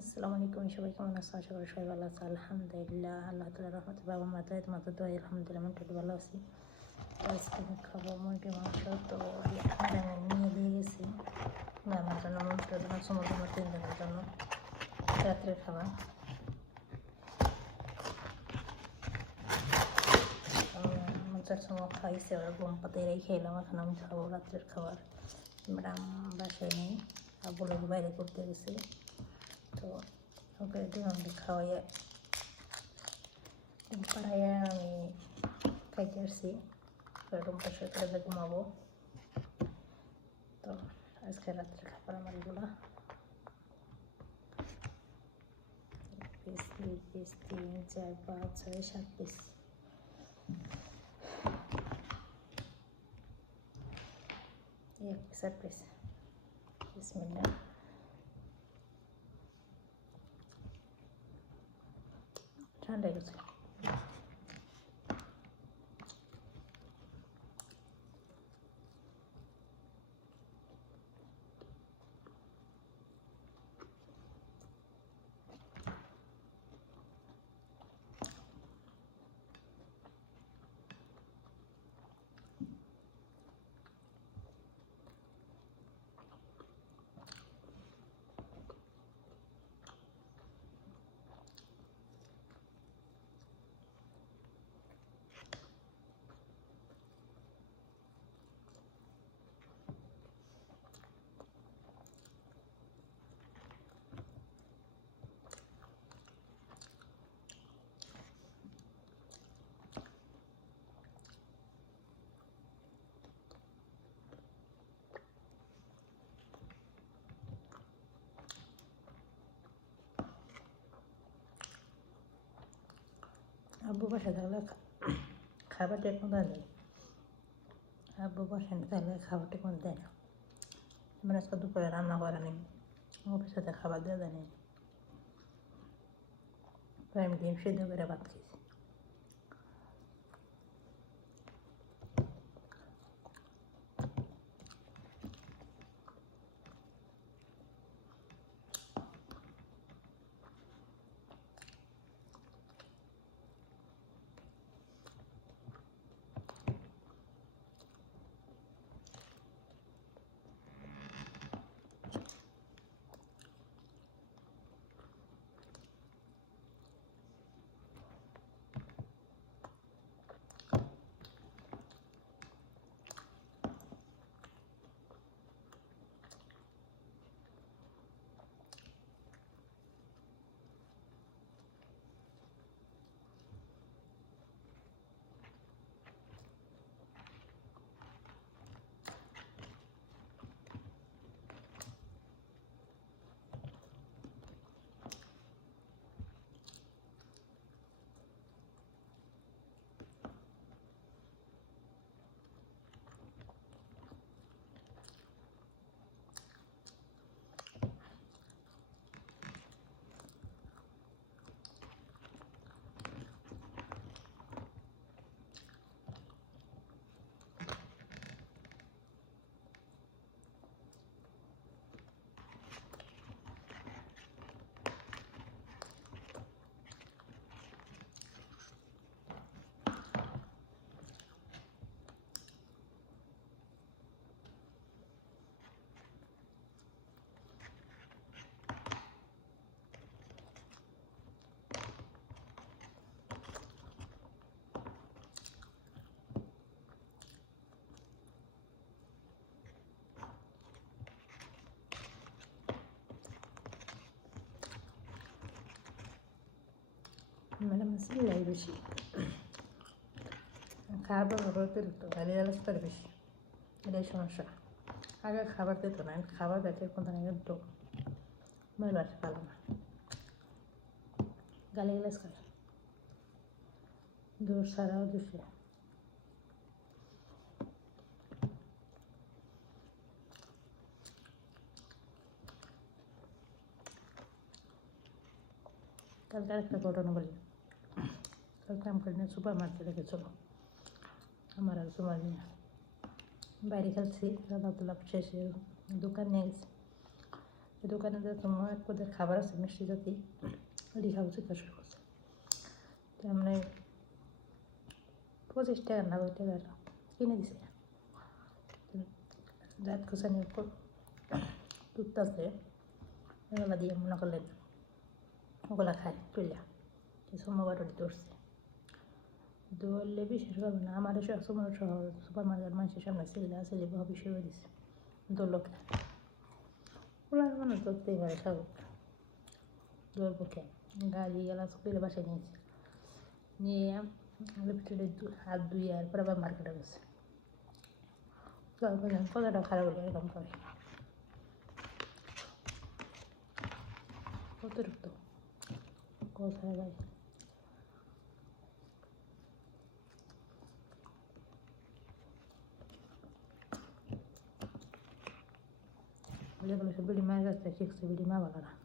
আসসালামু আলাইকুম সবাই, কেমন আছো? আশা করি সবাই ভালো আছে। আলহামদুলিল্লাহ, আল্লাহ তালা রহমতে, বাবা মা তাই তোমাদের দোয়াই আলহামদুলিল্লাহ আমি একটু ভালো আছি। তো আজকে আমি খাব মুরগি, মাংস, তো নিয়ে দিয়ে গেছি। আমার জন্য মুরগির জন্য সমুদ্র তিন দিনের জন্য। রাত্রের খাবার মঞ্চার সময় খাইছে, ওরা ঘুম পাতে রেখে এলাম, এখন আমি খাব রাত্রের খাবার। ম্যাডাম বাসায় নেই। আবুল বাইরে করতে গেছে। তো ওকে দুজনকে খাওয়াইয়া ডিম পাড়াইয়া আমি খাইতে আসছি রুম পরিষ্কার করে ঘুমাবো তো আজকে রাত্রে খাবার আমার এগুলো পিস দুই পিস তিন চার পাঁচ ছয় সাত পিস এক পিস আট পিস বাসায় থাকলে খাবারটা এখন দেয় আব্বু বাসায় না থাকলে খাবারটা কোনো দেয় না। আমার আজকে দুপুরে রান্না করে নেই। অফিসে খাবার দেওয়া দেয় নেই। আমি ডিম সিদ্ধ করে ভাত খেয়েছি মশলাই বেশি খাবার অতিরিক্ত গালি আলোচনার বেশি এটাই সমস্যা আগে খাবার দিত না খাবার দেখে কোনটা কিন্তু মহিলার ভালো না গালি গালাজ করে দূর সারাও দূষে কালকে আরেকটা ঘটনা বলি কালকে আমি করে সুপার মার্কেটে গেছিল আমার আর তোমার নিয়ে বাইরে খেলছি খেলাধুলা শেষে দোকান গেছি দোকানে যে এক পদের খাবার আছে মিষ্টি জাতি ওটি খাব জিজ্ঞাসা করছে তো আমরা পঁচিশ টাকা না ওই টাকা কিনে দিছে দাঁত খোসানির উপর টুকতাছে এগুলো দিয়ে মনে করলেন ওগুলা খায় তুইলা কিছু মোবাইল ধরছে দৌড়লে বিশেষ করে না আমার সব সময় শহর সুপার মার্কেট মানুষের সামনে ছেলে সিল্লা সিলি ভাবি শুয়ে দিছে দৌড়লোকে ওরা মানুষ ধরতেই পারে স্বাভাবিক দৌড়বো কে গাড়ি গেলা স্কুলে বাসায় নিয়েছে নিয়ে ভিতরে দু- হাত ধুয়ে এরপর আবার মার্কেটে গেছে। কথাটা খারাপ হলে এরকম করে। অতিরিক্ত। কোথায় ভাই आपल्याकडे सगळी मॅच असते शिक्स सगळी मावाला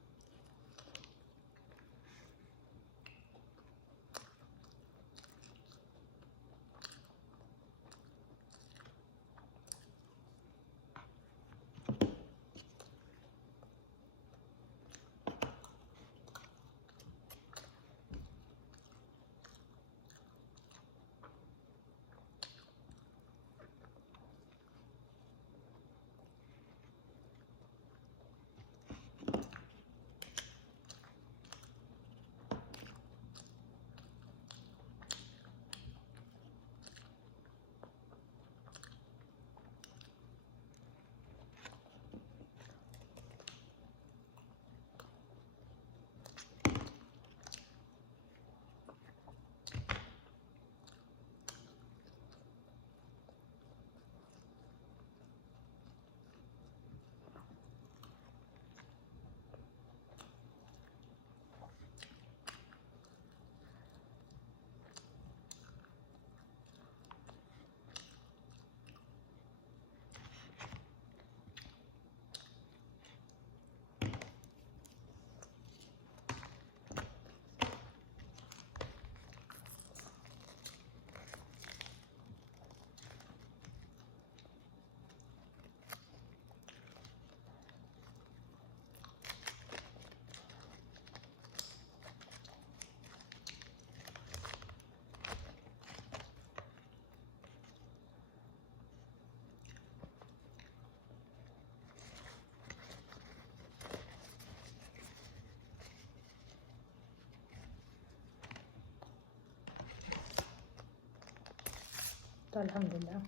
তো আলহামদুলিল্লাহ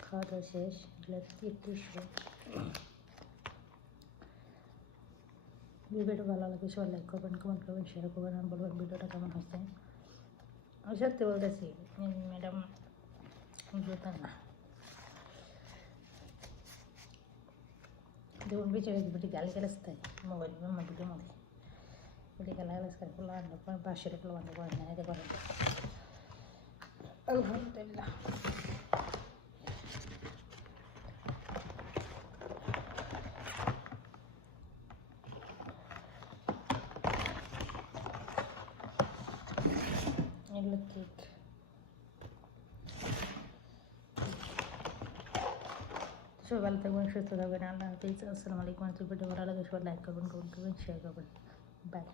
খাওয়া দাওয়া শেষ এগুলো একটু ভিডিওটা ভালো লাগে সবাই লাইক করবেন কমেন্ট করবেন শেয়ার করবেন আর বলবেন ভিডিওটা কেমন হচ্ছে আমি সত্যি বলতেছি ম্যাডাম জুতা না দেখুন বেঁচে গেছে বেটি গালি গালাস তাই মোবাইল আমার ভিডিও মধ্যে বেটি গালা গালাস করে বলল আর বাসের এগুলো বন্ধ করে না এটা করে আলহামদুলিল্লাহ। এগুলো কেক। সবাই ভালো থাকবেন, সুস্থ থাকবেন। আল্লাহ হাফিজ। আসসালামু আলাইকুম। ভিডিও ভালো লাগে সবাই লাইক করবেন কমেন্ট করবেন শেয়ার করবেন। বাই